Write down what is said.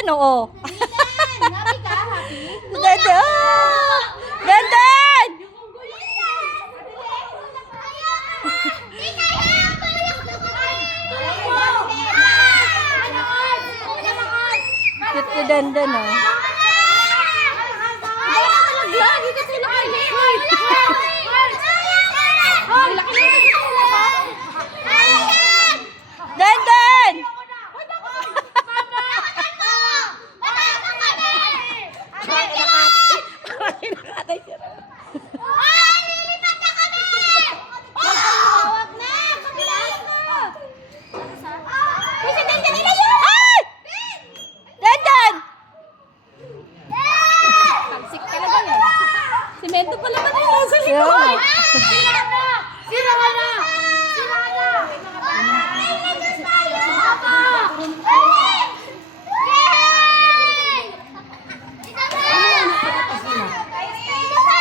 Dandan, oo. Happy ka? Happy? Dandan! Oh! Dandan! Cute ni Dandan, oh. Lagi ka sila. Hoy! Hoy! Laki na